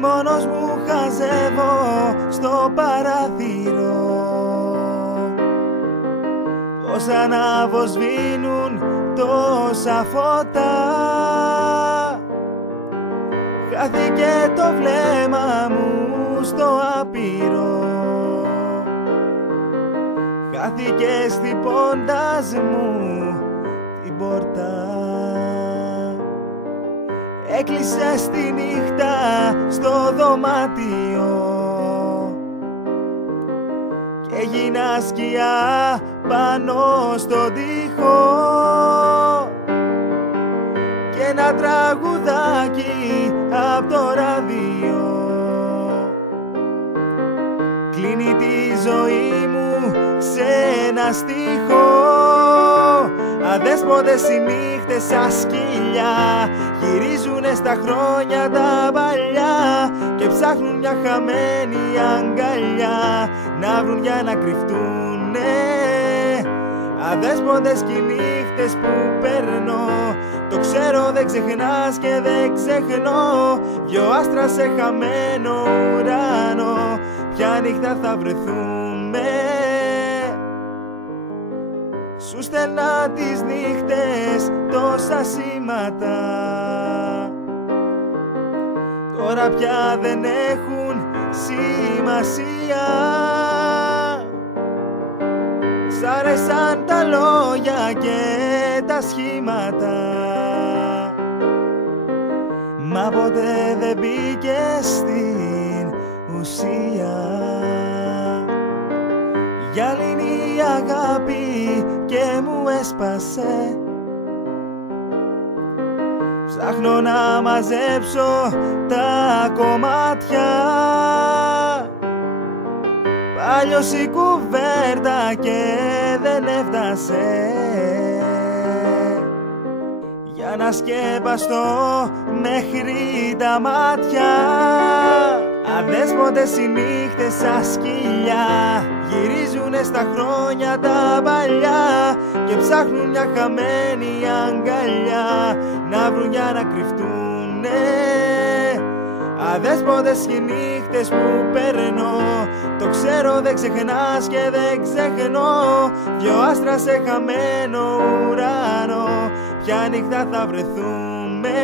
μόνος μου χαζεύω στο παράθυρο. Πως αναβοσβήνουν τόσα φώτα, χάθηκε το βλέμμα μου στο άπειρο. Χάθηκε χτυπώντας μου την πόρτα. Έκλεισες τη νύχτα στο δωμάτιο και έγινα σκιά πάνω στον τοίχο. Και ένα τραγουδάκι απ' το ράδιο κλείνει τη ζωή μου σε ένα στίχο. Αδέσποτες οι νύχτες σαν σκύλια γυρίζουνε στα χρόνια τα παλιά και ψάχνουν μια χαμένη αγκαλιά να βρουν για να κρυφτούνε. Αδέσποτες κι οι νύχτες που παίρνω, το ξέρω δεν ξεχνάς και δεν ξεχνώ. Δυο άστρα σε χαμένο ουρανό, ποια νύχτα θα βρεθούμε. Σου στέλνα τις νύχτες τόσα σήματα, τώρα πια δεν έχουν σημασία. Σ' άρεσαν τα λόγια και τα σχήματα, μα ποτέ δεν μπήκε στην ουσία. Γυάλινη η αγάπη και μου έσπασε. Ψάχνω να μαζέψω τα κομμάτια. Παλιώς η κουβέρτα και δεν έφτασε για να σκεπαστώ μέχρι τα μάτια. Αδέσποτες οι νύχτες σαν σκύλια γυρίζουνε στα χρόνια τα παλιά και ψάχνουν μια χαμένη αγκαλιά να βρουν για να κρυφτούνε. Αδέσποτες οι νύχτες που παίρνω, το ξέρω δεν ξεχνάς και δεν ξεχνώ. Δυο άστρα σε χαμένο ουρανό, ποια νύχτα θα βρεθούμε.